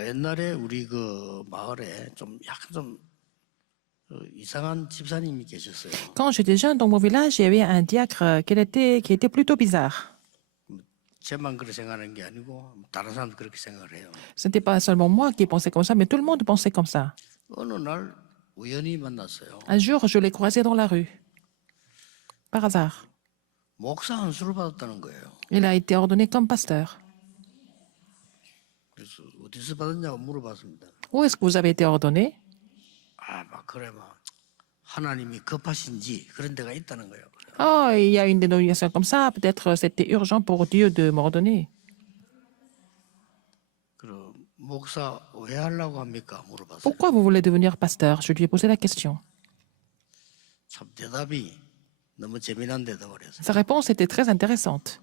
옛날에 우리 그 마을에 좀 약간 좀 이상한 집사님이 계셨어요. Quand j'étais jeune, dans mon village, il y avait un diacre qui était plutôt bizarre. 제만 그렇게 생각하는 게 아니고 다른 사람도 그렇게 생각을 해요. Ce n'était pas seulement moi qui pensais comme ça, mais tout le monde pensait comme ça. 어느 날 우연히 만났어요. Un jour, je l'ai croisé dans la rue, par hasard. 목사 안수를 받았다는 거예요. Il a été ordonné comme pasteur. 그래서 어디서 받았냐고 물어봤습니다. Où est-ce que vous avez été ordonné? 막 그래 막 하나님이 급하신지 그런 데가 있다는 거예요. Oh, il y a une dénomination comme ça. Peut-être c'était urgent pour Dieu de m'ordonner. 그럼 목사 왜 하려고 합니까? 물어봤어요. Pourquoi vous voulez devenir pasteur? Je lui ai posé la question. 참 대답이 너무 재미난 대답을 했어요. Sa réponse était très intéressante.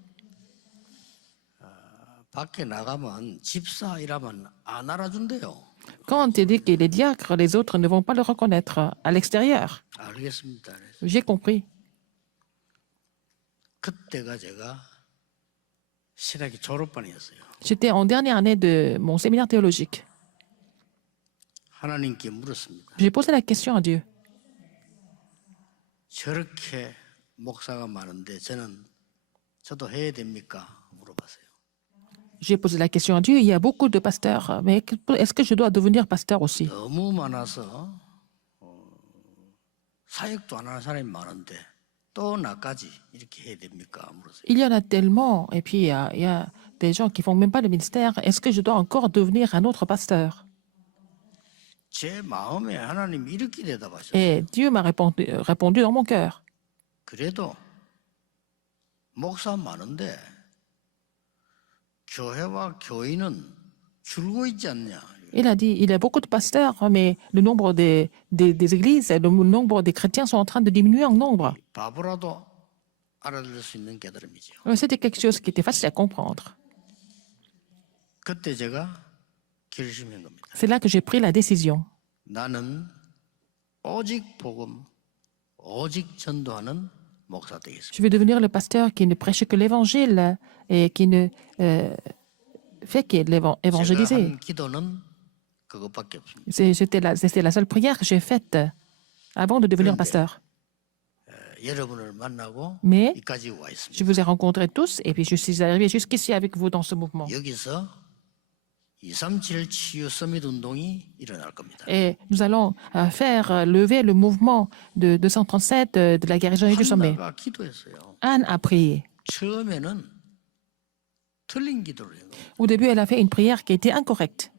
밖에 나가면 집사 이라면 안 알아준대요. Quand il dit qu'il est diacre, les autres ne vont pas le reconnaître à l'extérieur. 알겠습니다. J'ai compris. 그때가 제가 신학기 졸업반이었어요. J'étais en dernière année de mon séminaire théologique. 하나님께 물었습니다. J'ai posé la question à Dieu. 저렇게 목사가 많은데 저도 해야 됩니까? 물어봤어요. J'ai posé la question à Dieu. Il y a beaucoup de pasteurs, mais est-ce que je dois devenir pasteur aussi? 너무 많아서 사역도 안 하는 사람이 많은데 또 나까지 이렇게 해야 됩니까? 물었어요. Il y en a tellement, et puis il y a des gens qui font même pas le ministère. Est-ce que je dois encore devenir un autre pasteur? 제 마음에 하나님이 이렇게 대답하셨어요. Et Dieu m'a répondu dans mon cœur. 그래도 목사 많은데 교회와 교인은 줄고 있지 않냐? Il a dit, il y a beaucoup de pasteurs, mais le nombre des églises, le nombre des chrétiens sont en train de diminuer en nombre. 바보라도 알아들을 수 있는 깨달음이죠. C'était quelque chose qui était facile à comprendre. 그때 제가 결심한 겁니다. C'est là que j'ai pris la décision. 나는 오직 복음, 오직 전도하는 목사 되겠습니다. Je vais devenir le pasteur qui ne prêche que l'évangile et qui ne fait que 제가 évangéliser. 한 기도는 그것밖에 없습니다. C'était la seule prière que j'ai faite avant de devenir 그런데, pasteur. 여러분을 만나고 Mais 여기까지 와 있습니다. je vous ai rencontrés tous et puis je suis arrivé jusqu'ici avec vous dans ce mouvement. 여기서 237 치유 서밋 운동이 일어날 겁니다. Et nous allons faire lever le mouvement de 237 de la guérison et du sommet. 한나가 기도했어요. Anne a prié. 처음에는 틀린 기도를 해요. Au début, elle a fait une prière qui était incorrecte.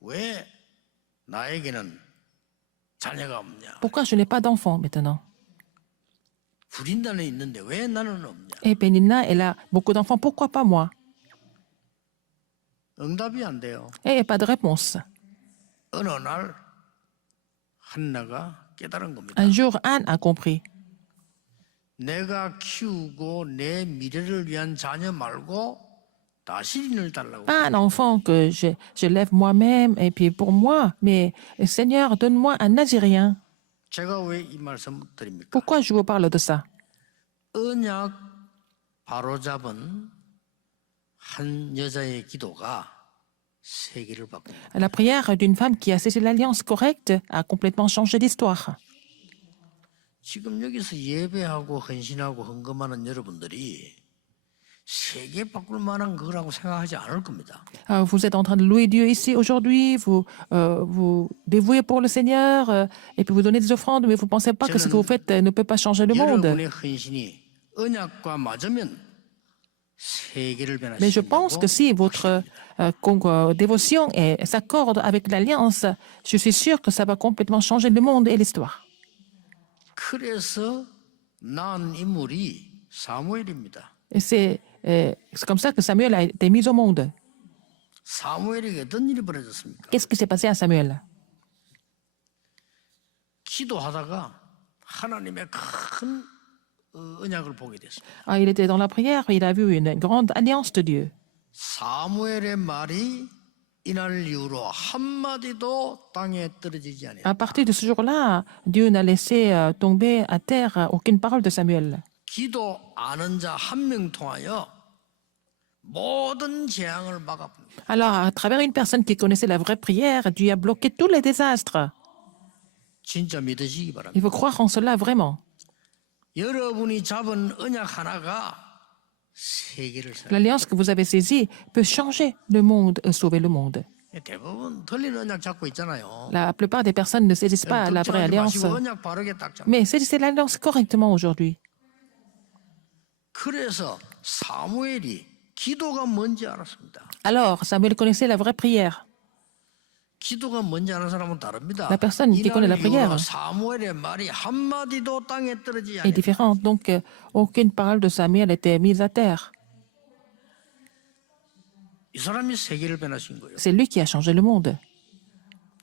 왜 나에게는 자녀가 없냐? Pourquoi je n'ai pas d'enfant maintenant? 불인단에 있는데 왜 나는 없냐? Et Pénina, elle a beaucoup d'enfants. Pourquoi pas moi? 응답이 안 돼요. Et pas de réponse. 어느 날 한나가 깨달은 겁니다. Un jour, Anne a compris. 내가 키우고 내 미래를 위한 자녀 말고 다시린을 달라고. Pas un enfant que je lève moi-même et puis pour moi, mais Seigneur, donne-moi un Nazirien. 제가 왜 이 말씀 드립니까? Pourquoi je vous parle de ça? 언약 바로잡은 한 여자의 기도가 세계를 바꿉니다. La prière d'une femme qui a saisi l'alliance correcte a complètement changé l'histoire. 지금 여기서 예배하고 헌신하고 헌금하는 여러분들이 세계 바꿀 만한 거라고 생각하지 않을 겁니다. Vous êtes en train de louer Dieu ici aujourd'hui, vous dévouez pour le Seigneur et puis vous donnez des offrandes, mais vous ne pensez pas que ce que vous faites ne peut pas changer le monde. 여러분의 헌신이 언약과 맞으면 세계를 Mais je pense que si votre dévotion s'accorde avec l'alliance, je suis sûr que ça va complètement changer le monde et l'histoire. 그래서 난 인물이 사무엘입니다. Et c'est comme ça que Samuel a été mis au monde. 사무엘에게 어떤 일이 벌어졌습니까? Qu'est-ce qui s'est passé à Samuel? 기도하다가 하나님의 큰 언약을 보게 됐습니다. Il était dans la prière, il a vu une grande alliance de Dieu. 사무엘의 말이 이날 이후로 한마디도 땅에 떨어지지 않아요. À partir de ce jour-là, Dieu n'a laissé tomber à terre aucune parole de Samuel. 기도 아는 자 한 명 통하여 모든 재앙을 막아봅니다. Alors, à travers une personne qui connaissait la vraie prière, Dieu a bloqué tous les désastres. 진짜 믿으시기 Il 바랍니다. faut croire en cela vraiment. 여러분이 잡은 언약 하나가 세계를 살려. L'alliance que vous avez saisie peut changer le monde et sauver le monde. 대부분 틀린 언약 잡고 있잖아요. La plupart des personnes ne saisissent pas la vraie 걱정하지 alliance. 마시고 언약 바르게 딱 잡. Mais saisissez l'alliance correctement aujourd'hui. 그래서 사무엘이 기도가 뭔지 알았습니다. Alors, Samuel connaissait la vraie prière. 기도가 뭔지 아는 사람은 다릅니다. La personne qui connaît la 이날 prière 이후로 사무엘의 말이 한 마디도 땅에 떨어지지 est 않았다. différente. Donc, aucune parole de Samuel n'était mise à terre. 이 사람이 세계를 변하신 거예요. C'est lui qui a changé le monde.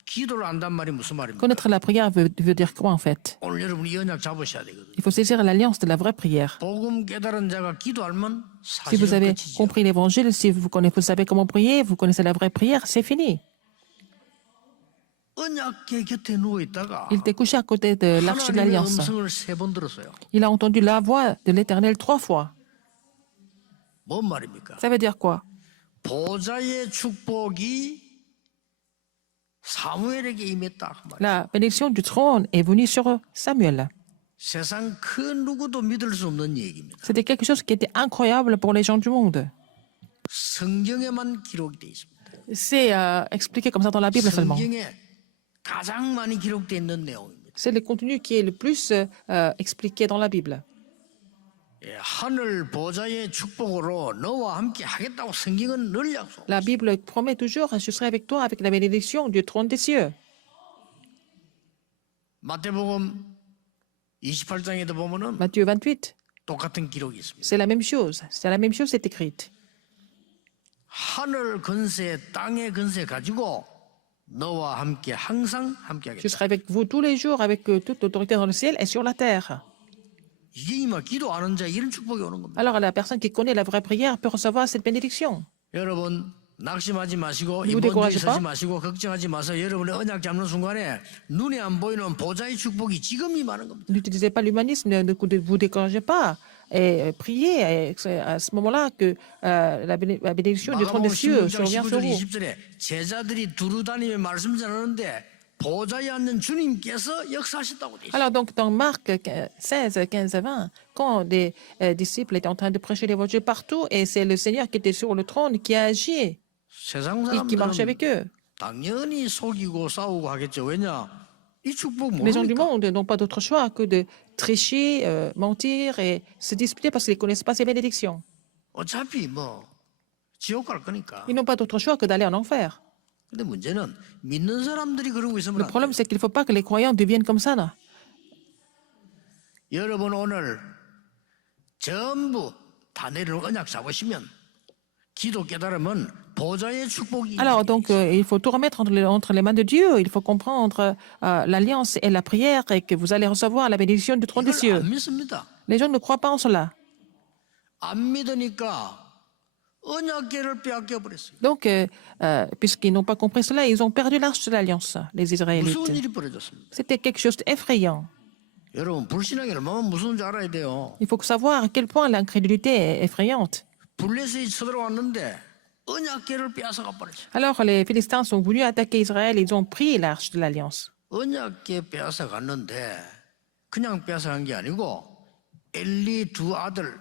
기도를 안단 말이 무슨 말입니까? Connaître la prière veut dire quoi en fait? 오늘 여러분이 이 언약 잡으셔야 되거든요. Il faut saisir l'alliance de la vraie prière. 복음 깨달은 자가 기도하면 Si vous 사실은 avez 끝이죠. compris l'évangile, si vous savez comment prier, vous connaissez la vraie prière, c'est fini. 언약궤 곁에 누워 있다가 Il était couché à côté de l'arche de 하나님의 l'alliance. 음성을 3번 들었어요. Il a entendu la voix de l'Éternel 3 fois. 뭔 말입니까? Ça veut dire quoi? 보좌의 축복이 사무엘에게 임했다. 그 말이에요. La bénédiction du trône est venue sur Samuel. 세상 그 누구도 믿을 수 없는 얘기입니다. C'était quelque chose qui était incroyable pour les gens du monde. 성경에만 기록되어 있습니다. C'est expliqué comme ça dans la Bible seulement. 성경에 가장 많이 기록되어 있는 내용입니다. C'est le contenu qui est le plus expliqué dans la Bible. 예, 하늘 보좌의 축복으로 너와 함께 하겠다고 성경은 늘 약속. La Bible promet toujours, je serai avec toi avec la bénédiction du trône des cieux. 마태복음 28장에도 보면은 Matthieu 28, 똑같은 기록이 있습니다. c'est la même chose. C'est la même chose, c'est écrite. 하늘 근세, 땅의 근세 가지고 너와 함께 항상 함께 Je 하겠다. serai avec vous tous les jours avec toute l'autorité dans le ciel et sur la terre. 이게 이마 기도하는 자 이런 축복이 오는 겁니다. Alors la personne qui connaît la vraie prière peut recevoir cette bénédiction. 여러분 낙심하지 마시고 vous 이번에 découragez 서지 pas. 마시고 걱정하지 마세요. 여러분의 언약 잡는 순간에 눈에 안 보이는 보좌의 축복이 지금 임하는 겁니다. N'utilisez pas l'humanisme, ne vous découragez pas. Et priez et c'est à ce moment-là que la bénédiction du trône des 마가복음 cieux 16장 survient sur 19절 vous. 20절에 제자들이 두루 다니며 말씀 전하는데 보좌에 앉는 주님께서 역사하셨다고 돼 있어요. Alors donc dans Marc 16, 15 à 20, quand des disciples étaient en train de prêcher l'évangile partout et c'est le Seigneur qui était sur le trône qui a agi 세상 et qui marchait 사람들은 avec eux. 당연히 속이고 싸우고 하겠죠. 왜냐? 이 축복 Les gens du 모르니까. monde n'ont pas d'autre choix que de tricher, mentir et se disputer parce qu'ils ne connaissent pas ces bénédictions. 어차피 뭐 지옥 갈 거니까. Ils n'ont pas d'autre choix que d'aller en enfer. 근데 문제는 믿는 사람들이 그러고 있으면 Le 안 problème, 돼요. c'est qu'il ne faut pas que les croyants deviennent comme ça. Là. 여러분 오늘 전부 다 내려놓은 언약 잡으시면 기도 깨달으면 보좌의 축복이 Alors, donc, il faut tout remettre entre les mains de Dieu. Il faut comprendre l'alliance et la prière et que vous allez recevoir la bénédiction du trône des 이걸 cieux. 안 믿습니다. Les gens ne croient pas en cela. 안 믿으니까 언약궤를 빼앗겨 버렸어요. Donc, puisqu'ils n'ont pas compris cela, ils ont perdu l'arche de l'alliance, les 무서운 Israélites. 일이 벌어졌습니다. C'était quelque chose d'effrayant. 여러분 불신앙이 얼마나 무서운지 알아야 돼요. Il faut savoir à quel point l'incrédulité est effrayante. 블레셋이 쳐들어왔는데 언약궤를 빼앗아가 버렸어요. Alors, les Philistins sont venus attaquer Israël. Ils ont pris l'arche de l'alliance. 언약궤 빼앗아 갔는데 그냥 빼앗아 간 게 아니고 엘리 두 아들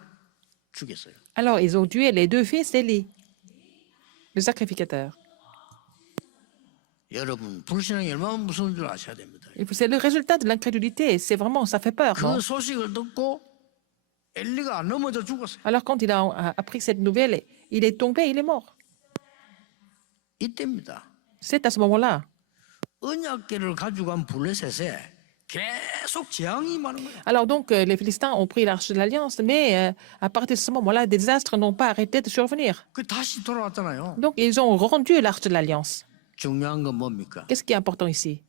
죽였어요. Alors, ils ont tué les 2 fils d'Élie, le sacrificateur. 여러분 불신앙이 얼마나 무서운 줄 아셔야 됩니다. C'est le résultat de l'incrédulité. C'est vraiment, ça fait peur. Non? 그 소식을 듣고 엘리가 넘어져 죽었어요. Alors, quand il a appris cette nouvelle, il est tombé, il est mort. 이때입니다. C'est à ce moment-là. 언약궤를 가지고 간 블레셋에 계속 재앙이 많은 거예요. Alors, donc, les Philistins ont pris l'arche de l'Alliance, mais à partir de ce moment-là, des désastres n'ont pas arrêté de survenir. 그 다시 돌아왔잖아요. Donc, ils ont rendu l'arche de l'Alliance. 중요한 건 뭡니까? Qu'est-ce qui est important ici?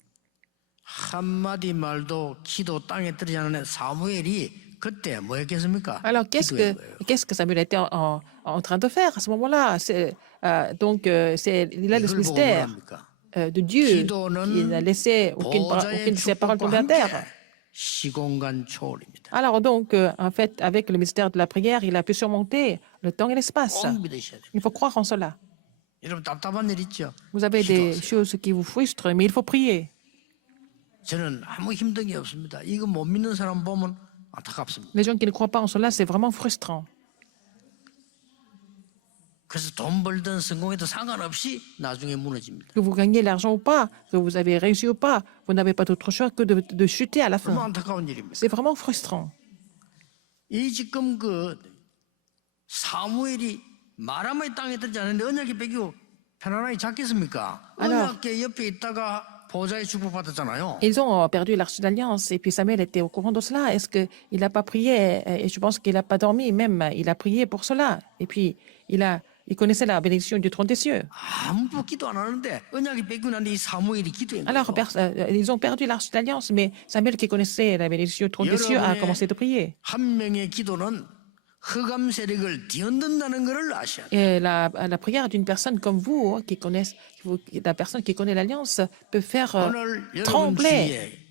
한마디 말도 기도 땅에 떨어지지 않은 사무엘이 그때 뭐 했겠습니까? Alors, 기도한 거예요. qu'est-ce que Samuel était en train de faire à ce moment-là? Il a le 이걸 보고 mystère 뭐랍니까? de Dieu 기도는 qui n'a laissé aucune de ses paroles tomber à terre. 시공간 초월입니다. Alors donc, en fait, avec le mystère de la prière, il a pu surmonter le temps et l'espace. 꼭 믿으셔야 돼요. Il faut croire en cela. 여러분 답답한 일 있죠? Vous avez des 기도하세요. choses qui vous frustrent, mais il faut prier. 저는 아무 힘든 게 없습니다. 이거 못 믿는 사람 보면 안타깝습니다. Les gens qui ne croient pas en cela, c'est vraiment frustrant. 그래서 돈 벌든 성공해도 상관없이 나중에 무너집니다. Que vous gagnez l'argent ou pas, que vous avez réussi ou pas, vous n'avez pas d'autre choix que de chuter à la 너무 fin. 안타까운 일입니다. C'est vraiment frustrant. 이 지금 그 사무엘이 마라마의 땅에 들지 않은데 언약이 뺏기고 편안하게 잡겠습니까? 언약계 옆에 있다가 보좌의 축복받았잖아요. Ils ont perdu l'arche d'alliance et puis Samuel était au courant de cela. Est-ce qu'il n'a pas prié? Et je pense qu'il n'a pas dormi même. Il a prié pour cela. Et puis il connaissait la bénédiction du trône des cieux. 아무도 기도 안 하는데 언약이 뺏기고 난데 이 사무엘이 기도한 Alors, 거예요. ils ont perdu l'arche d'alliance, mais Samuel, qui connaissait la bénédiction du trône des cieux, a commencé de prier. 한 명의 기도는 흑암 세력을 뒤흔든다는 것을 아셔야 돼요. Et la prière d'une personne comme vous, la personne qui connaît l'alliance, peut faire 오늘 여러분 trembler 주위에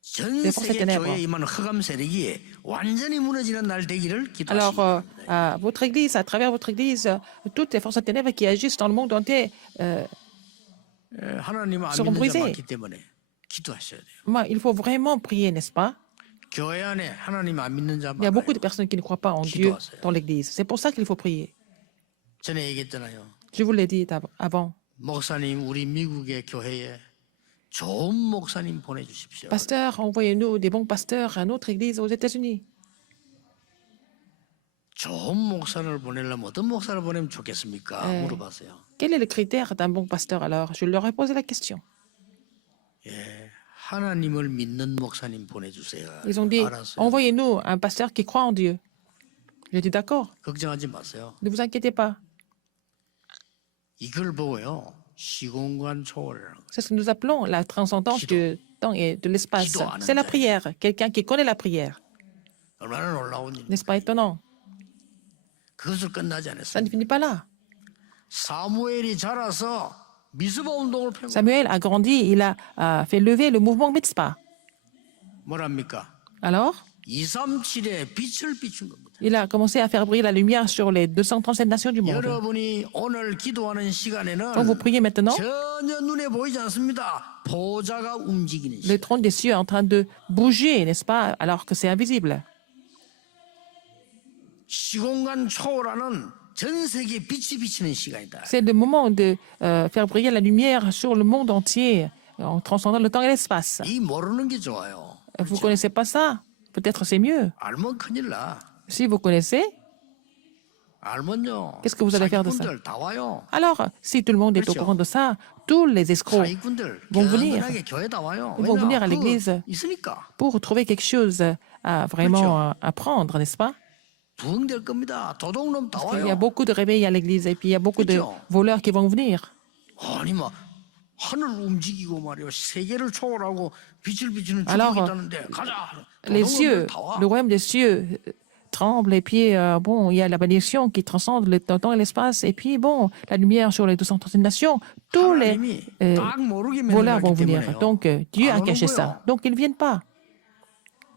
전 les forces 세계 ténèbres. 교회에 임하는 흑암 세력이 완전히 무너지는 날 되기를 Alors, 기도하십니다. à votre église, à travers votre église, toutes les forces de ténèbres qui agissent dans le monde entier, 하나님 안 seront 믿는 자 brisés. 많기 때문에 기도하셔야 돼요. il faut vraiment prier, n'est-ce pas? 교회 안에 하나님 안 믿는 자 Il y a beaucoup de 많아요. personnes qui ne croient pas en Dieu dans l'église. C'est pour ça qu'il faut prier. 전에 얘기했잖아요. Je vous l'ai dit avant. 목사님 우리 미국의 교회에 좋은 목사님 보내주십시오. Pasteur, envoyez-nous des bons pasteurs à notre église aux États-Unis. 좋은 목사를 보내려면 어떤 목사를 보내면 좋겠습니까? 물어봤어요. Quel est le critère d'un bon pasteur alors? Je leur ai posé la question. 예, 하나님을 믿는 목사님 보내주세요. Ils ont dit, 알았어요. envoyez-nous un pasteur qui croit en Dieu. J'ai dit, d'accord, 걱정하지 마세요. ne vous inquiétez pas. 이걸 보고요. 시공간 초월이라는 거. C'est ce que nous appelons la transcendance du temps et de l'espace. 기도하는 C'est la 자예요. prière, quelqu'un qui connaît la prière. 얼마나 놀라운 일. N'est-ce pas étonnant? 그것을 끝나지 Ça 않았어요. ne finit pas là. 사무엘이 자라서 미스바 운동을 펴고 Samuel a grandi, il a fait lever le mouvement Mitzpah. 뭐랍니까? Alors, 237에 빛을 비춘 겁니다. il a commencé à faire briller la lumière sur les 237 nations du monde. 여러분이 오늘 기도하는 시간에는 Quand vous priez maintenant, 전혀 눈에 보이지 않습니다. 보좌가 움직이는 le 시간. trône des cieux est en train de bouger, n'est-ce pas, alors que c'est invisible. 시공간 초월하는 전 세계에 빛이 비치는 시간이다. C'est le moment de faire briller la lumière sur le monde entier en transcendant le temps et l'espace. 이 모르는 게 좋아요. Vous ne connaissez pas ça? Peut-être c'est mieux. 알면 큰일 나. Si vous connaissez, 알면요. Qu'est-ce que vous allez faire de ça? 사기꾼들 다 와요. alors si tout le monde est au 그렇죠. courant de ça, tous les escrocs 사기꾼들 vont venir. 견근하게 교회 다 와요. Ils vont 왜냐? venir à 그거 l'église. 있으니까 pour trouver quelque chose à vraiment apprendre, n'est-ce pas? 부흥될 겁니다. 도둑놈 다 Il y a 와요. beaucoup de réveils à l'église et puis il y a beaucoup de 그렇죠. voleurs qui vont venir. 아니 막 하늘 움직이고 말이요 세계를 초월하고 빛을 비추는 Alors, 축복이 있다는데 가자. Les cieux, 도둑놈들 다 와. le royaume des cieux tremble et puis bon, il y a la bénédiction qui transcende le temps et l'espace et puis bon, la lumière sur les 237 nations, tous les 하나님이 딱 모르게 voleurs vont 만들었기 venir. 때문에요. Donc Dieu a 안 오는 caché 거예요. ça. Donc ils ne viennent pas.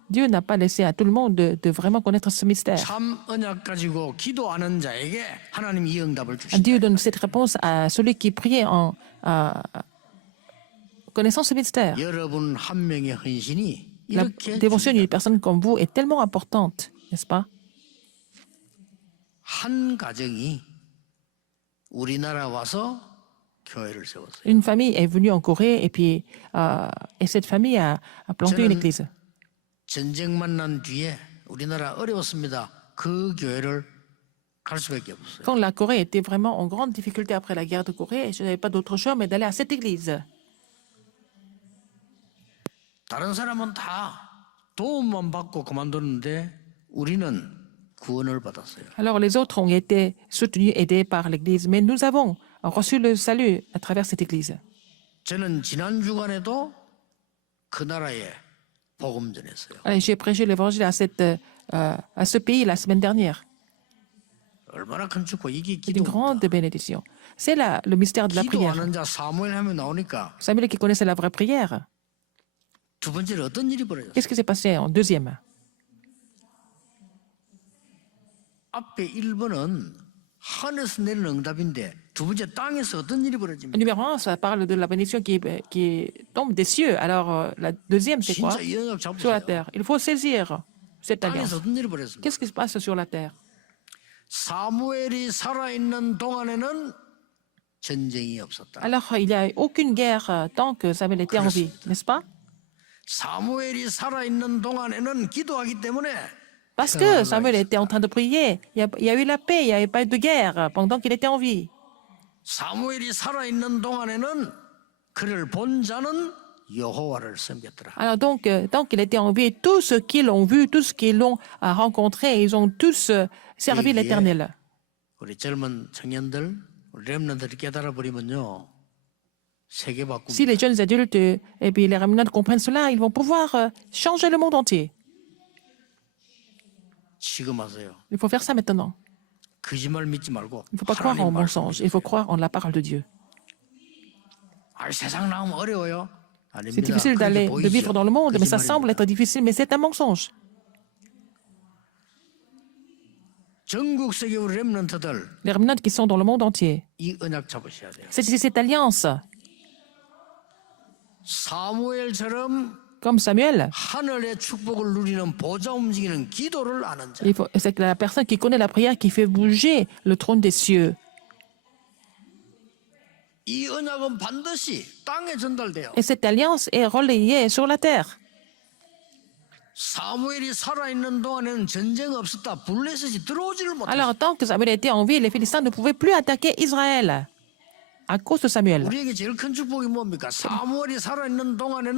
Dieu n'a pas laissé à tout le monde de vraiment connaître ce mystère. 참 언약 가지고 기도하는 자에게 하나님이 이 응답을 주신다. Dieu donne cette réponse à celui qui prie en connaissant ce mystère. 여러분 한 명의 헌신이 La 이렇게 dévotion d'une personne comme vous est tellement importante, n'est-ce pas? 한 가정이 우리나라 와서 교회를 세웠어요. Une famille est venue en Corée et cette famille a planté une église. 전쟁 만난 뒤에 우리나라 어려웠습니다. 그 교회를 갈 수밖에 없어요. Quand la Corée était vraiment en grande difficulté après la guerre de Corée, je n'avais pas d'autre choix mais d'aller à cette église. 다른 사람은 다 도움만 받고 그만뒀는데 우리는 구원을 받았어요. Alors les autres ont été soutenus, aidés par l'église, mais nous avons reçu le salut à travers cette église. 저는 지난 주간에도 그 나라에 복음 전했어요. J'ai prêché l'évangile à ce pays la semaine dernière. 얼마나 큰 축복 이게 C'est une grande 기도입니다. bénédiction. C'est le mystère de la prière. 기도하는 자 사무엘 하면 나오니까 Samuel qui connaissait la vraie prière, 두 번째는 어떤 일이 벌어졌어요? Qu'est-ce qui s'est passé en deuxième? 앞에 1번은 하늘에서 내리는 응답인데 두 번째 땅에서 어떤 일이 벌어집니까? Numéro 1, ça parle de la bénédiction qui tombe des cieux. Alors, la deuxième, c'est quoi? 진짜 이 언약 Sur la 잡으세요. terre. Il faut saisir cette 땅에서 alliance. 어떤 일이 벌어졌습니까? Qu'est-ce qui se passe sur la terre? 사무엘이 살아있는 동안에는 전쟁이 없었다. Alors, il n'y a eu aucune guerre tant que Samuel était en vie, n'est-ce pas? 사무엘이 살아있는 동안에는 기도하기 때문에 Parce que Samuel était en train de prier. Il y a eu la paix, il n'y avait pas eu de guerre pendant qu'il était en vie. 사무엘이 살아있는 동안에는 그를 본 자는 여호와를 섬겼더라. Alors donc, tant qu'il était en vie, tous ceux qui l'ont vu, tous ceux qui l'ont rencontré, ils ont tous servi Et l'Éternel. 우리 젊은 청년들, 우리 렘넌트들이 깨달아 버리면요, 세계 바꿉니다. Si les jeunes adultes et puis les remnants comprennent cela, ils vont pouvoir changer le monde entier. 지금 하세요. Il faut faire ça maintenant. 거짓말 믿지 말고 Il ne faut pas croire en 하나님 말씀 mensonge, il faut croire en la parole de Dieu. 아, 세상 나오면 어려워요. C'est 아닙니다. difficile 그렇게 de vivre 보이죠. dans le monde, mais ça semble 거짓말입니다. être difficile, mais c'est un mensonge. 전국 세계 우리 렘넌트들 Les remnants qui sont dans le monde entier, 이 언약 잡으셔야 돼요. c'est cette alliance, 사무엘처럼 comme Samuel, 하늘의 축복을 누리는 보좌 움직이는 기도를 아는 자. c'est la personne qui connaît la prière qui fait bouger le trône des cieux. 이 언약은 반드시 땅에 전달돼요. Et cette alliance est relayée sur la terre. 사무엘이 살아있는 동안에는 전쟁 없었다. 블레셋이 들어오지를 못했어요. Alors, tant que Samuel était en vie, les Philistins ne pouvaient plus attaquer Israël à cause de Samuel. 우리에게 제일 큰 축복이 뭡니까? 사무엘이 살아있는 동안에는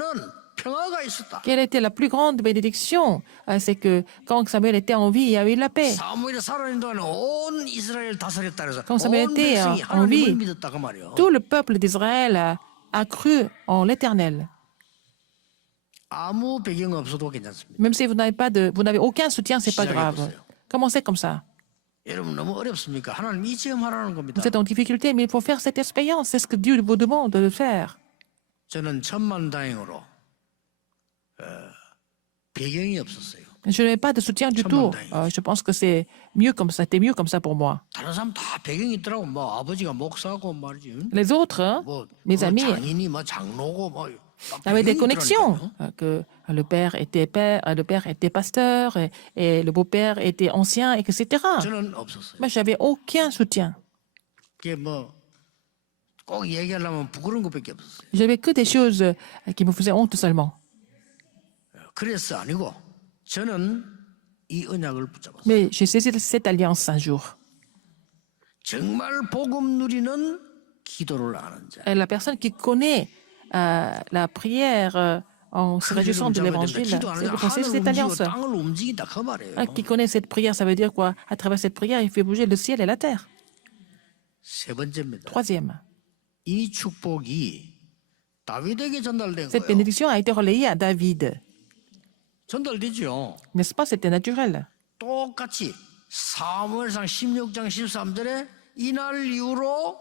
평화가 있었다. Quelle était la plus grande bénédiction? C'est que quand Samuel était en vie, il y a eu la paix. 사무엘이 살아있는 동안에 온 이스라엘 다스렸다 그래서 Quand Samuel 온 était 백성이 en vie, 하나님을 믿었다 그 말이에요. Tout le peuple d'Israël a cru en l'Éternel. 아무 배경 없어도 괜찮습니다. Même si vous n'avez aucun soutien, c'est pas grave. Commencez comme ça. 여러분 너무 어렵습니까? 하나님 이 체험 하라는 겁니다. Vous êtes en difficulté, mais il faut faire cette expérience. C'est ce que Dieu vous demande de faire. 저는 천만다행으로 배경이 없었어요. Je n'ai pas de soutien du tout. Je pense que c'est mieux comme ça. C'était mieux comme ça pour moi. 다른 사람 다 배경이 있더라고. 뭐 아버지가 목사고 말이지. Les autres, 뭐 mes amis, 장인이 뭐 장로고 뭐 avaient des 배경이 connexions. 있더라니까요. Que le père était pasteur et le beau-père était ancien, etc. 저는 없었어요. Mais j'avais aucun soutien. 그게 뭐 꼭 얘기하려면 부끄러운 것밖에 없었어요. J'avais que des choses qui me faisaient honte seulement. 그래서 아니고 저는 이 언약을 붙잡았어요. Mais j'ai saisi cette alliance un jour. 정말 복음 누리는 기도를 아는 자. Et la personne qui connaît la prière en se réjouissant de l'évangile, c'est de saisir cette alliance. 땅을 움직인다 그 말이에요. Qui connaît cette prière, ça veut dire quoi? À travers cette prière, il fait bouger le ciel et la terre. 세 번째입니다. Troisième, 이 축복이 다윗에게 전달된 cette 거예요. bénédiction a été relayée à David. 전달되죠. N'est-ce pas? C'était naturel. 똑같이 사무엘상 16장 13절에 이날 이후로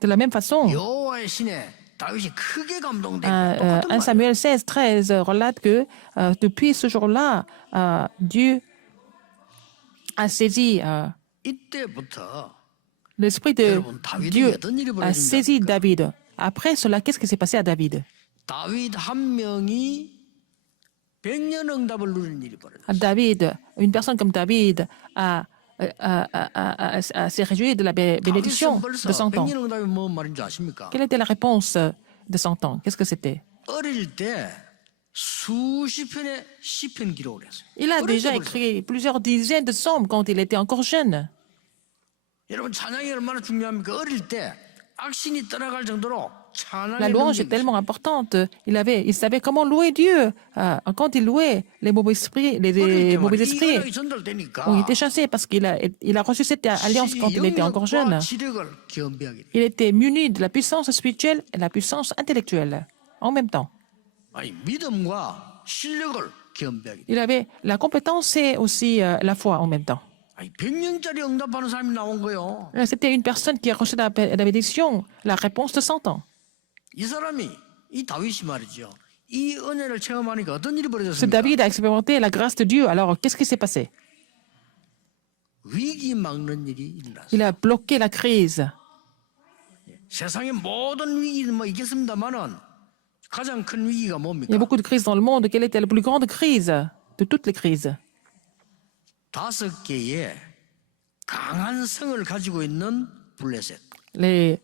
De la même façon, 여호와의 신에 다윗이 크게 감동되고 1 똑같은 말이에요. Samuel 16, 13 relate que depuis ce jour-là, Dieu a saisi, 이때부터 l'esprit de 여러분, 다윗에게 Dieu 어떤 일이 a saisi 벌어집니까? David. Après cela, qu'est-ce qui s'est passé à David? 다윗 한 명이 100년 응답을 누리는 일이 벌어졌어요. David, une personne comme David s'est réjouie de la bénédiction 다윗은 벌써 de 100 ans. 100년 응답이 뭔 말인지 아십니까? Quelle était la réponse de 100 ans? Qu'est-ce que c'était? 어릴 때 수십 편의 시편 기록을 했어요. Il a 어릴 déjà 때 벌써. écrit plusieurs dizaines de psaumes quand il était encore jeune. 여러분 찬양이 얼마나 중요합니까? 어릴 때 악신이 떠나갈 정도로 La 찬양의 louange est 능력이 tellement importante. Il savait comment louer Dieu. Quand il louait, les mauvais esprits, 어릴 les 때 mauvais 말이야. 이 esprits 언약이 전달되니까 ont été chassés parce qu'il a reçu cette alliance quand il était encore jeune. 영역과 지력을 겸비하게 돼. Il était muni de la puissance spirituelle et la puissance intellectuelle en même temps. 아니 믿음과 실력을 겸비하게 돼. Il avait la compétence et aussi la foi en même temps. 아니 100년짜리 응답하는 사람이 나온 거예요. C'était une personne qui a reçu la bénédiction, la réponse de 100 ans. 이 사람이 이 다윗이 말이죠. 이 은혜를 체험하니까 어떤 일이 Ce 벌어졌습니까? David a expérimenté la grâce de Dieu. Alors, qu'est-ce qui s'est passé? 위기 막는 일이 일어났어요. Il a bloqué la crise. 세상의 모든 위기는 뭐 있겠습니다만은 가장 큰 위기가 Il y a 뭡니까? beaucoup de crises dans le monde. Quelle était la plus grande crise de toutes les crises? 5개의 강한 성을 가지고 있는 블레셋. Les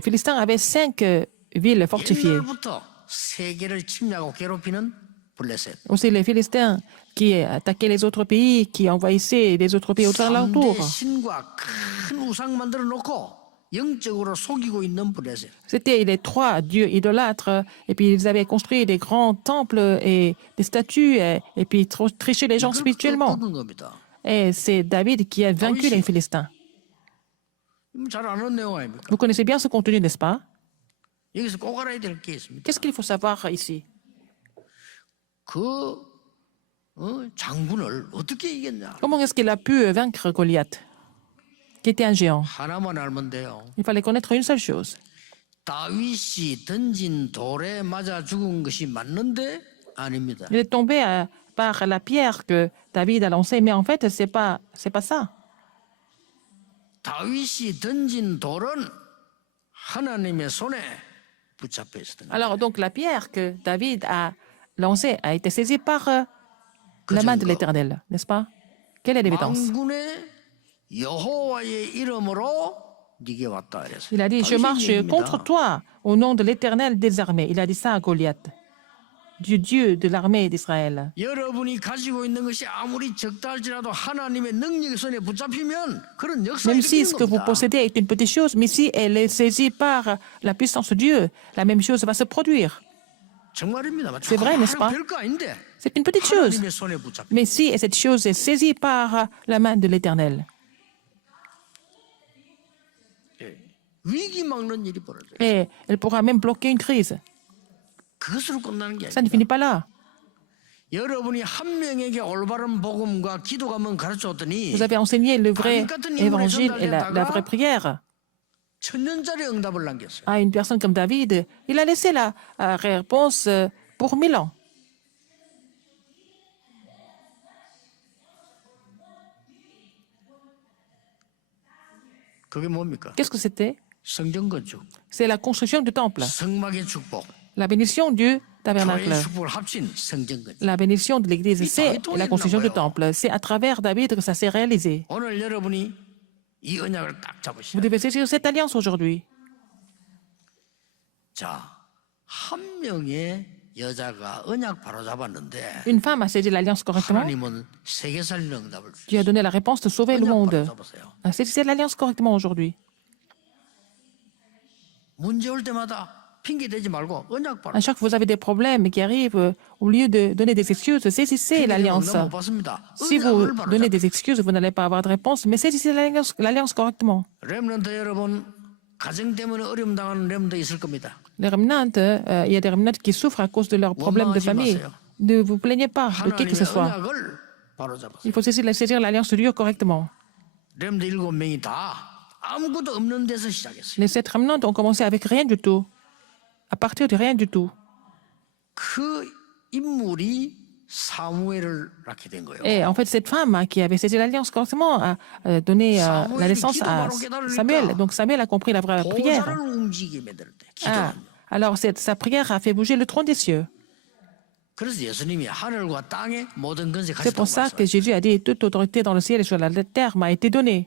Philistins avaient 5 villes fortifiées. 옛날부터 세계를 침략하고 괴롭히는 블레셋. Aussi les Philistins qui attaquaient les autres pays, qui envahissaient les autres pays aux 3대 alentours. 신과 큰 우상 만들어 놓고 영적으로 속이고 있는 블레셋. C'était les 3 dieux idolâtres, et puis ils avaient construit des grands temples et des statues, et puis triché les gens spirituellement. 뜯은 겁니다. Et c'est David qui a vaincu les Philistins. 잘 아는 내용 아닙니까? Vous connaissez bien ce contenu, n'est-ce pas? 여기서 꼭 알아야 될 게 있습니다. Qu'est-ce qu'il faut savoir ici? 그 장군을 어떻게 이겼냐? Comment est-ce qu'il a pu vaincre Goliath, qui était un géant? 하나만 알면 돼요. Il fallait connaître une seule chose. 다윗이 던진 돌에 맞아 죽은 것이 맞는데 아닙니다. Il est tombé par la pierre que David a lancée, mais en fait, c'est pas ça. 다윗이 던진 돌은 하나님의 손에 붙잡혀 있었던 거예요. Alors, donc, la pierre que David a lancée a été saisie par la main de l'Éternel, n'est-ce pas? Quelle est l'évidence? 만군의 여호와의 이름으로 네게 왔다 그랬어요. Il a dit, je 당신 marche 얘기입니다. contre toi au nom de l'Éternel des armées. Il a dit ça à Goliath, du Dieu de l'armée d'Israël. 여러분이 가지고 있는 것이 아무리 적다 할지라도 하나님의 능력의 손에 붙잡히면 그런 역사가 Même si 일어나는 ce que vous 겁니다. possédez est une petite chose, mais si elle est saisie par la puissance de Dieu, la même chose va se produire. 정말입니다. C'est vrai, n'est-ce pas? 별거 아닌데 C'est une petite chose. 하나님의 손에 붙잡혀. Mais si cette chose est saisie par la main de l'Éternel, 위기 막는 일이 벌어져요. et elle pourra même bloquer une crise. 그것으로 끝나는 게 Ça ne 아닙니다. finit pas là. 여러분이 한 명에게 올바른 복음과 기도가면 가르쳤더니 Vous avez enseigné le vrai évangile et la vraie prière 천년짜리 응답을 남겼어요. à une personne comme David. Il a laissé la réponse pour 1000 ans. 그게 뭡니까? Qu'est-ce que c'était? 성전 건축, C'est la construction du temple, 성막의 축복, la bénédiction du tabernacle, 교회의 축복을 합친 성전 건축. la bénédiction de l'Église. C'est la construction du temple. C'est à travers David que ça s'est réalisé. 오늘 여러분이 이 언약을 딱 Vous 잡으셔야 돼요. devez saisir cette alliance aujourd'hui. 자, 한 명의 여자가 언약 바로 잡았는데 Une femme a saisi l'alliance correctement. 하나님은 세계 살리는 응답을 주셨어요. Dieu a donné la réponse de sauver le 언약 바로 monde. 잡으세요. Saisissez l'alliance correctement aujourd'hui. 문제 올 때마다 핑계 대지 말고 언약 바로. À chaque fois que vous avez des problèmes qui arrivent, au lieu de donner des excuses, saisissez l'alliance. 응답 못 받습니다. Si vous 언약을 바로 donnez 잡으세요. des excuses, vous n'allez pas avoir de réponse, mais saisissez l'alliance correctement. 렘넌트 여러분, 가정 때문에 어려움 당하는 렘넌트 있을 겁니다. Les remnants, il y a des remnants qui souffrent à cause de leurs problèmes de famille. Ne vous plaignez pas de qui que ce 하나님의 soit. 언약을 바로 잡으세요. Il faut saisir l'alliance de Dieu correctement. 렘넌트 7명이 다 아무것도 없는 데서 시작했어요. Les 7 remnants ont commencé avec rien du tout. À partir de rien du tout. 그 인물이 사무엘을 낳게 된 거예요. Et en fait, cette femme qui avait saisi l'alliance correctement a donné la naissance à Samuel. Donc Samuel a compris la vraie prière. 보좌를 움직이게 만들 때 Ah, 기도하며. alors sa prière a fait bouger le trône des cieux. 그래서 예수님이 하늘과 땅의 모든 건세 C'est 가졌다고 pour ça que 말씀하셨어요. Jésus a dit toute autorité dans le ciel et sur la terre m'a été donnée.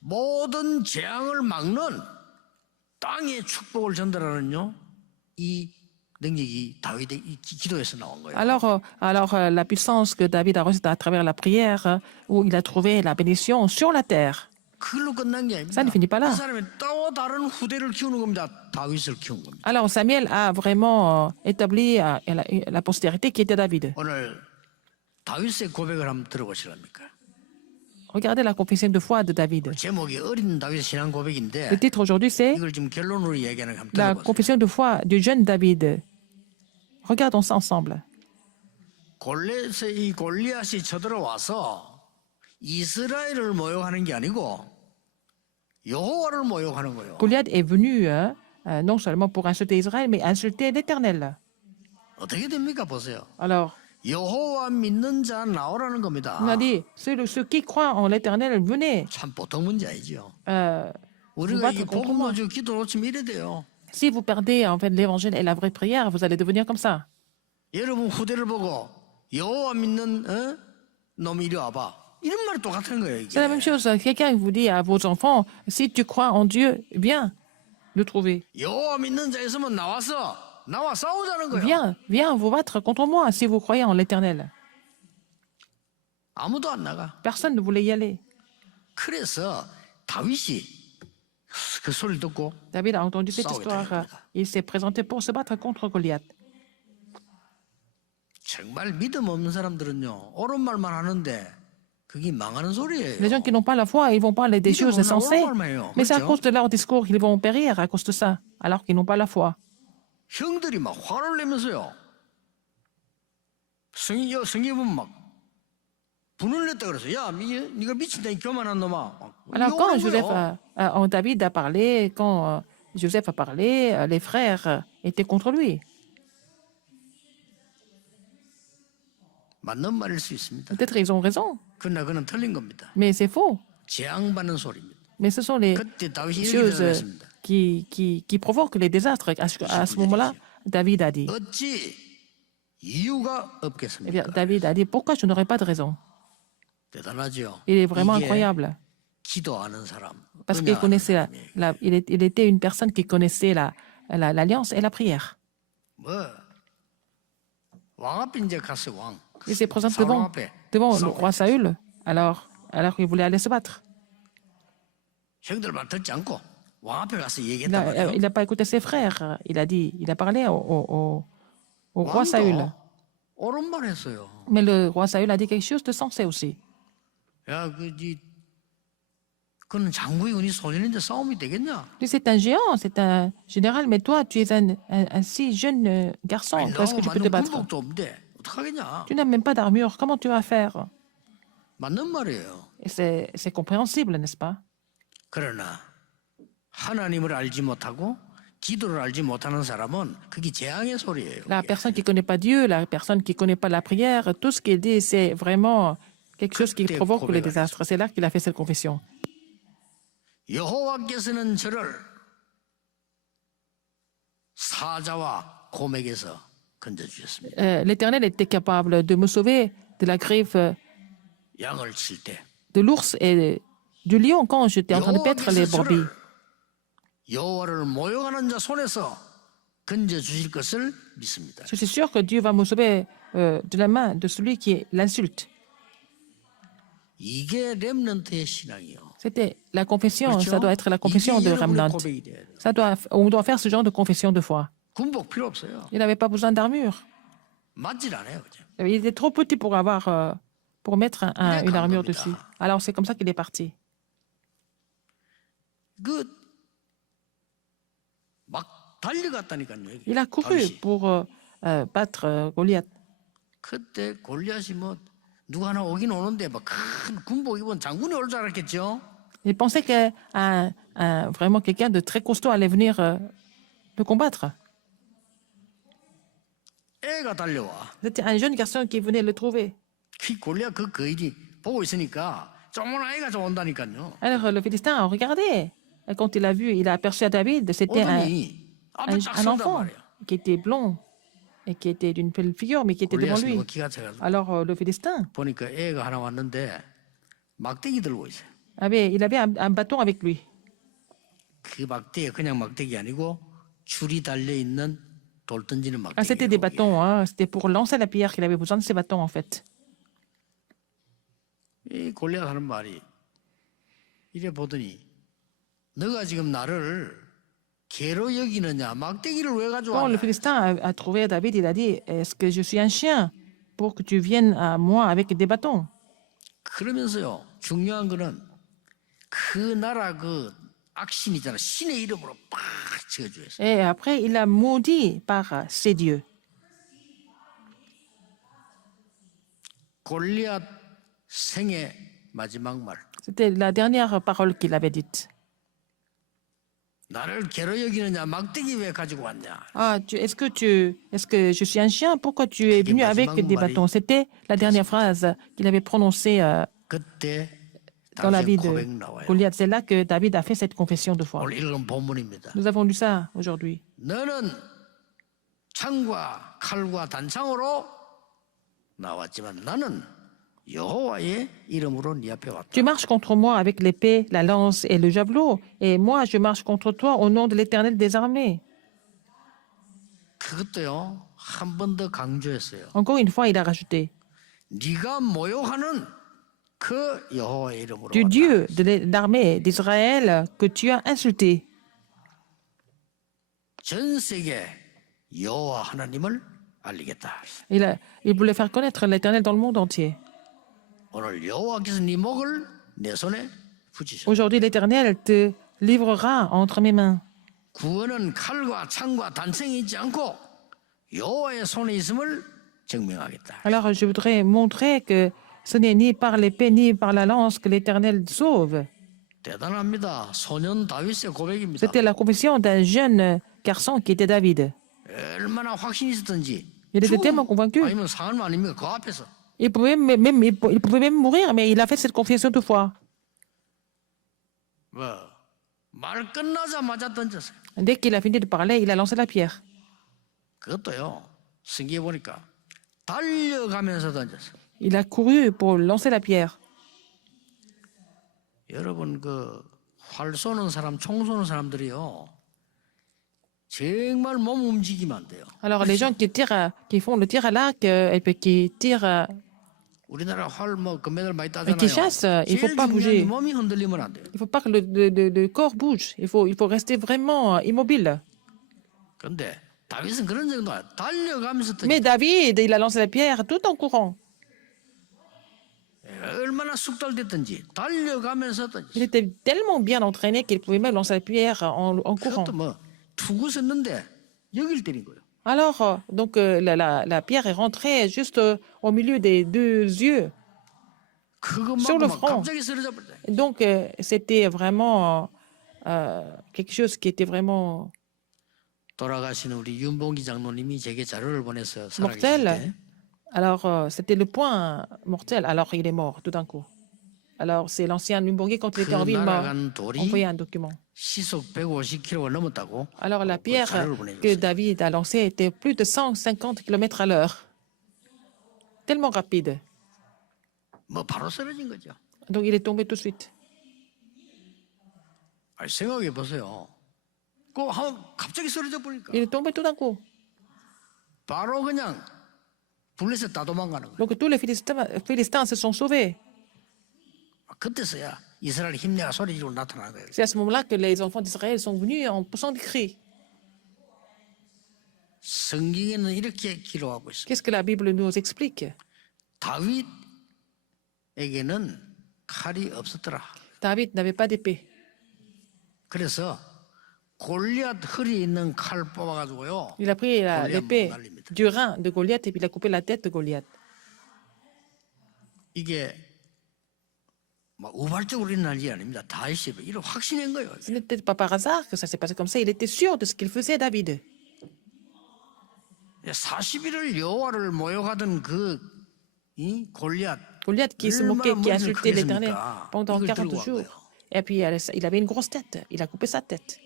모든 재앙을 막는 땅의 축복을 전달하는요 이 능력이 다윗의 이 기도에서 나온 거예요. Alors, la puissance que David a reçue à travers la prière, où il a trouvé la bénédiction sur la terre. 그걸로 끝난 게 Ça 아닙니다. ne finit pas là. 그 사람이 또 다른 후대를 키우는 겁니다. 다윗을 키운 겁니다. Alors Samuel a vraiment établi la postérité qui était David. 오늘 다윗의 고백을 한번 들어보시랍니까? Regardez la confession de foi de David. 제목이 어린 다윗의 신앙 고백인데 Le titre aujourd'hui, c'est 이걸 지금 결론으로 얘기하는 거 한번 La 들어보세요. confession de foi du jeune David. Regardons ça ensemble. 이 골리앗이 쳐들어와서 이스라엘을 모욕하는 게 아니고 여호와를 모욕하는 거예요. Goliath est venu non seulement pour insulter Israël, mais insulter l'Éternel. 어떻게 됩니까? 보세요. Alors, 여호와 믿는 자 나오라는 겁니다. on a dit, ceux qui croient en l'Éternel, venez 참 보통 문제 아니죠. vous 우리가 이게 battre contre 복음 moi. 가지고 기도 놓치면 이래 돼요. Si vous perdez en fait l'évangile et la vraie prière, vous allez devenir comme ça. 여러분 후대를 보고 여호와 믿는 놈 이리 와봐. 이런 말이 똑같은 거예요. C'est la même 이게. chose. Quelqu'un vous dit à vos enfants, si tu crois en Dieu, viens le trouver. 여호와 믿는 자 있으면 나와 싸우자는 거예요. Viens vous battre contre moi si vous croyez en l'Éternel. 아무도 안 나가. Personne ne voulait y aller. 그래서 다윗이 그 소리를 듣고 David a entendu cette 싸우게 histoire. 된 겁니다. Il s'est présenté pour se battre contre Goliath. 정말 믿음 없는 사람들은요 옳은 말만 하는데 그게 망하는 소리예요. Les gens qui n'ont pas la foi, ils vont parler des choses sensées, mais c'est à 그렇죠? cause de leur discours qu'ils vont périr à cause de ça, alors qu'ils n'ont pas la foi. 형들이 막 화를 내면서요. 성경 보면 막 분을 냈다 그래서 야 네가 미친다 이 교만한 놈아. 막 Alors quand 욕을 Joseph 해요. David a parlé, quand Joseph a parlé, les frères étaient contre lui. 맞는 말일 수 있습니다. Peut-être ils ont raison, 그러나 그는 틀린 겁니다. mais c'est faux. 재앙받는 소리입니다. Mais ce sont les 그때 다윗이 이렇게 choses 대답했습니다. qui provoquent les désastres. À ce moment-là, David a dit, 어찌 이유가 eh bien, 없겠습니까? David a dit, pourquoi je n'aurais pas de raison? 대단하죠. Il est vraiment 이게 incroyable. 기도하는 사람. Parce qu'il 은혜하는 connaissait 사람이에요. il était une personne qui connaissait l'alliance et la prière. 뭐 왕 앞에 이제 갔어요. 왕. Il s'est présenté 사울 devant 앞에 le 싸우고 roi Saül, alors il voulait aller se battre. 형들 말 듣지 않고 왕 앞에 가서 Il 얘기했단 말이에요. n'a pas écouté ses frères. Il a parlé au roi Saül. 왕도 옳은 말 했어요. Mais le roi Saül a dit quelque chose de sensé aussi. 야, 그는 장군이 우리 소년인데 싸움이 되겠냐? Lui, c'est un géant, c'est un général, mais toi, tu es un si jeune garçon. 아니, Est-ce que tu peux te 나하고 battre? 군복도 없는데 어떡하겠냐? Tu n'as même pas d'armure. Comment tu vas faire? 맞는 말이에요. Et c'est compréhensible, n'est-ce pas? 그러나 하나님을 알지 못하고 기도를 알지 못하는 사람은 그게 재앙의 소리예요. La personne qui ne connaît pas Dieu, la personne qui ne connaît pas la prière, tout ce qu'il dit, c'est vraiment quelque chose qui provoque les désastres. C'est là qu'il a fait cette confession. 여호와께서는 저를 사자와 곰에게서 건져주셨습니다. L'Éternel était capable de me sauver de la griffe 양을 칠 때 de l'ours et du lion quand j'étais en train de paître les 여호와께서 brebis. 저를 여호와를 모욕하는 자 손에서 건져주실 것을 믿습니다. Je suis sûr que Dieu va me sauver de la main de celui qui l'insulte. 이게 렘넌트의 신앙이요. C'était la confession, 그렇죠? ça doit être la confession 이게 de 여러분의 Remnant. 고백이 돼야 돼요. On doit faire ce genre de confession de foi. 군복 필요 없어요. Il n'avait pas besoin d'armure. 맞질 않아요. 그죠? Il était trop petit pour pour mettre une armure 감사합니다. dessus. Alors c'est comme ça qu'il est parti. 막 달려갔다니까요. Il a couru 다윗이. pour battre Goliath. 그때 골리앗이 뭐 누가 하나 오긴 오는데 막 큰 군복 입은 장군이 올 줄 알았겠죠. Il pensait que vraiment quelqu'un de très costaud allait venir le combattre. 애가 달려와. C'était un jeune garçon qui venait le trouver. 그 골리앗 그 거인이 보고 있으니까 조그만 아이가 좀 온다니까요. Alors le Philistin a regardé. Et quand il a vu, il a aperçu à David, c'était 오더니 앞에 딱 un 선단 enfant 말이야. qui était blond et qui était d'une belle figure, mais qui était devant 골리앗이 lui. 너무 기가 차가지고 Alors le Philistin, 보니까 애가 하나 왔는데 막대기 들고 있어요. il avait un bâton avec lui. 그 막대기가 그냥 막대기 아니고 줄이 달려 있는 돌 던지는 Ah, c'était des 막대기. bâtons, hein. C'était pour lancer la pierre qu'il avait besoin de ces bâtons, en fait. 이 골리앗 하는 말이 이래 보더니 너가 지금 나를 개로 여기느냐 막대기를 왜 Quand le 가져왔냐. Philistin a trouvé David, il a dit, est-ce que je suis un chien pour que tu viennes à moi avec des bâtons? 그러면서요 중요한 거는 그 나라 그 악신 있잖아 신의 이름으로 팍 지어주었어요. Et après, il a maudit par ses dieux. 골리앗 생의 마지막 말. C'était la dernière parole qu'il avait dite. 나를 괴로 여기느냐 막대기 왜 가지고 왔냐. Ah, est-ce que je suis un chien? Pourquoi tu es venu avec des bâtons? C'était la dernière phrase qu'il avait prononcée 그때 dans la 당시의 vie 고백 de 나와요. Goliath. C'est là que David a fait cette confession de foi. 오늘 읽은 본문입니다. Nous avons lu ça aujourd'hui. 너는 창과 칼과 단창으로 나왔지만 나는 여호와의 이름으로 네 앞에 왔다. Tu marches contre moi avec l'épée, la lance et le javelot, et moi je marche contre toi au nom de l'Éternel des armées. 그것도요 한 번 더 강조했어요. Encore une fois, il a rajouté, 네가 모욕하는 그 여호와의 이름으로 du 왔다. Dieu de l'armée d'Israël que tu as insulté. 전 세계 여호와 하나님을 알리겠다. Il voulait faire connaître l'Éternel dans le monde entier. 오늘 여호와께서 네 목을 내 손에 붙이셨다. Aujourd'hui, l'Éternel te livrera entre mes mains. 구원은 칼과 창과 단창이 있지 않고 여호와의 손에 있음을 증명하겠다. Alors, je voudrais montrer que ce n'est ni par l'épée ni par la lance que l'Éternel sauve. 대단합니다. 소년 다윗의 고백입니다. C'était la confession d'un jeune garçon qui était David. 얼마나 확신이 있었던지. Il était tellement convaincu. 아니면 상한 아닙니까? 그 앞에서. Il pouvait même mourir, mais il a fait cette confession de foi. 말 끝나자마자 던졌어요. Dès qu'il a fini de parler, il a lancé la pierre. 그것도요. 성경에 보니까 달려가면서 던졌어요. Il a couru pour lancer la pierre. 여러분 그 활 쏘는 사람, 총 쏘는 사람들이요. 정말 몸 움직이면 안 돼요. Alors les gens qui font le tir à l'arc et puis qui tirent, 우리나라 활 뭐 금메달 많이 따잖아요. qui chassent, il faut 제일 pas 중요한 bouger. 몸이 흔들리면 안 돼요. Il faut pas que le corps bouge. Il faut rester vraiment immobile. 그런데 다윗은 그런 정도 아니에요. 달려가면서 Mais David, il a lancé la pierre tout en courant. 얼마나 숙달됐든지 달려가면서 던졌어요. Il était tellement bien entraîné qu'il pouvait même lancer la pierre en courant. 그것도 뭐 투구 섰는데 여길 때린 거예요. Alors, donc, la pierre est rentrée juste au milieu des deux yeux. Sur 그것만 le 막 front. 갑자기 쓰러져 버렸어요. Donc, c'était vraiment quelque chose qui était vraiment 돌아가신 우리 윤봉기 장로님이 제게 자료를 보내서 살아계실 mortel. 때 Alors, c'était le point mortel. Alors, il est mort tout d'un coup. Alors, c'est l'ancien Lumbourgui, quand il était en vie, il m'a 날아간 돌이 envoyé un document. 시속 150km가 넘었다고. Alors, la pierre 자료를 que 보내줬어요. David a lancée était plus de 150 km à l'heure. Tellement rapide. 뭐 바로 쓰러진 거죠. Donc, il est tombé tout de suite. 아니, 생각해 보세요. 갑자기 쓰러져 보니까 Il est tombé tout d'un coup. 바로 그냥 블레셋 다 도망가는 거예요. Donc, tous les Philistins se sont sauvés. 그때서야 이스라엘 힘내가 소리 지르고 나타난 거예요. C'est à ce moment-là que les enfants d'Israël sont venus en poussant des cris. 성경에는 이렇게 기록하고 있어요. Qu'est-ce que la Bible nous explique? 다윗에게는 칼이 없었더라. David n'avait pas d'épée. 그래서 골리앗 허리에 있는 칼 뽑아가지고요. Il a pris l'épée 날립니다. du rein de Goliath et puis il a coupé la tête de Goliath. 이게 막 우발적으로 일어난 일이 아닙니다. 다윗이 이런 확신한 거예요. Ce n'était pas par hasard que ça s'est passé comme ça. Il était sûr de ce qu'il faisait, David. 40일을 여호와를 모욕하던 이 골리앗 Goliath qui se moquait, qui insultait l'Éternel 크겠습니까? pendant 이걸 40 들고 간 jours. 거예요. Et puis il avait une grosse tête. Il a coupé sa tête.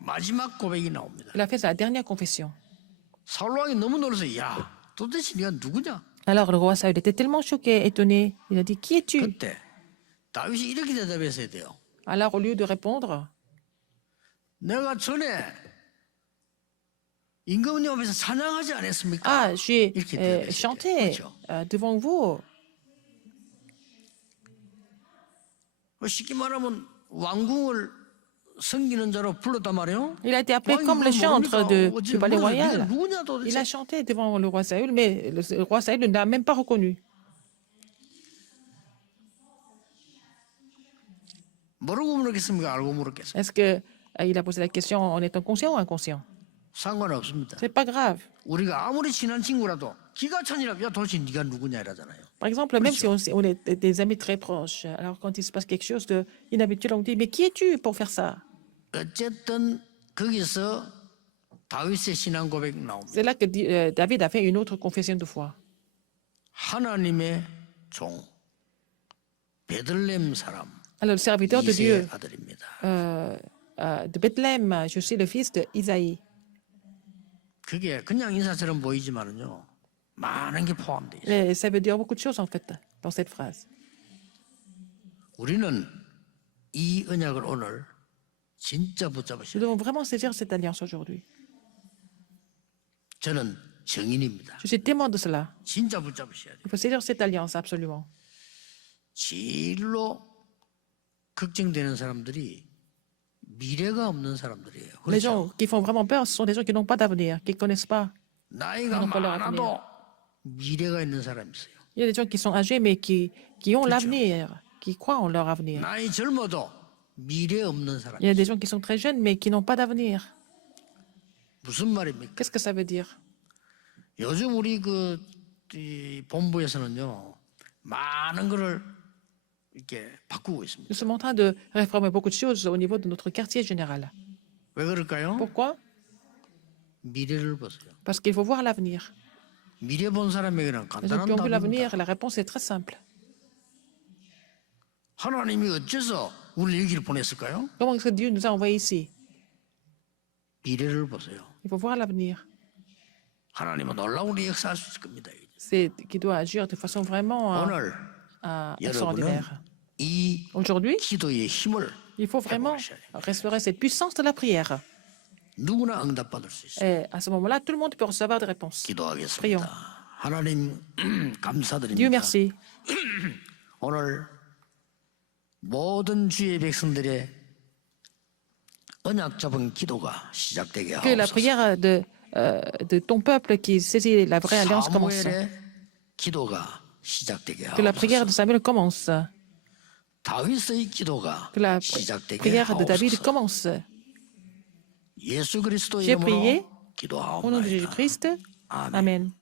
마지막 고백이 나옵니다. Il a fait sa dernière confession. 사울 왕이 너무 놀라서 야 도대체 네가 누구냐? Alors le roi Saül était tellement choqué, étonné. Il a dit, qui es-tu? 그때 다윗이 이렇게 대답했어야 돼요. Alors au lieu de répondre, 내가 전에 임금님 앞에서 찬양하지 않았습니까? ah, j'ai 이렇게 대답했어야 chanté 돼요. devant vous. 그렇죠? 쉽게 말하면 왕궁을 섬기는 자로 불렀단 말이에요. Il a été appelé 왕이 comme le 그걸 chantre 모르니까 du palais 물어서 네가 royal. 누구냐 Il 도대체? a chanté devant le roi Saül, mais le roi Saül ne l'a même pas reconnu. 모르고 물었겠습니까? 알고 물었겠습니까? Est-ce qu'il a posé la question en étant conscient ou inconscient? 상관없습니다. C'est pas grave. 우리가 아무리 친한 친구라도 기가 찬이라 야 도대체 네가 누구냐 이러잖아요. Par exemple, même si on est des amis très proches, alors quand il se passe quelque chose d'inhabituel, on dit, mais qui es-tu pour faire ça? 어쨌든 거기서 다윗의 신앙 고백 나옵니다. C'est là que David a fait une autre confession de foi. 하나님의 종 베들레헴 사람 Alors, le serviteur de 이세의 Dieu 아들입니다. de Bethléem, je suis le fils de Isaïe. 그게 그냥 인사처럼 보이지만은요 많은 게 포함되어 있어요. Ça veut dire beaucoup de choses, en fait, dans cette phrase. 우리는 이 언약을 오늘 진짜 붙잡으셔야 Nous devons vraiment saisir cette alliance aujourd'hui. 저는 정인입니다. Je suis témoin de cela. 진짜 붙잡으셔야 돼요. Il faut saisir cette alliance, absolument. 제일로 걱정되는 사람들이 미래가 없는 사람들이에요. Les 그렇죠? gens qui font vraiment peur, ce sont des gens qui n'ont pas d'avenir, qui ne connaissent pas. 나이가 그런 걸로 많아도 미래가 있는 사람이 있어요. Il y a des gens qui sont âgés, mais qui ont l'avenir, qui croient en leur avenir. 나이 젊어도 미래 없는 사람이 Il y a 있어요. des gens qui sont très jeunes, mais qui n'ont pas d'avenir. 무슨 말입니까? Qu'est-ce que ça veut dire? 요즘 우리 이 본부에서는요 많은 거를 이렇게 바꾸고 있습니다. Nous sommes en train de réformer beaucoup de choses au niveau de notre quartier général. 왜 그럴까요? Pourquoi? 미래를 보세요. Parce qu'il faut voir l'avenir. 미래 본 사람에게는 Les gens 간단한 qui ont vu l'avenir, 답입니다. la réponse est très simple. 하나님이 어째서 우리를 여기를 보냈을까요? Comment est-ce que Dieu nous a envoyés ici? 미래를 보세요. Il faut voir l'avenir. 하나님은 놀라운 일이 역사할 수 있을 겁니다. C'est qui doit agir de façon vraiment 오늘 extraordinaire. 여러분은 이 Aujourd'hui, 기도의 힘을 il faut vraiment restaurer cette puissance de la prière. 누구나 응답받을 수 있어요. Et à ce moment-là, tout le monde peut recevoir des réponses. 기도하겠습니다. Prions. 하나님 Dieu 감사드립니다. merci. 오늘 모든 주의 백성들의 언약 잡은 기도가 시작되게 Que la 하옵소서. prière de ton peuple qui saisit la vraie alliance commence. 사무엘의 기도가 시작되게 Que la prière de 하옵소서. Samuel commence. 다윗의 기도가 Que la 시작되게 prière de David 하옵소서. commence. 예수 그리스도의 J'ai prié 이름으로 au nom de 기도하옵나이다. Jésus-Christ. 아멘. Amen.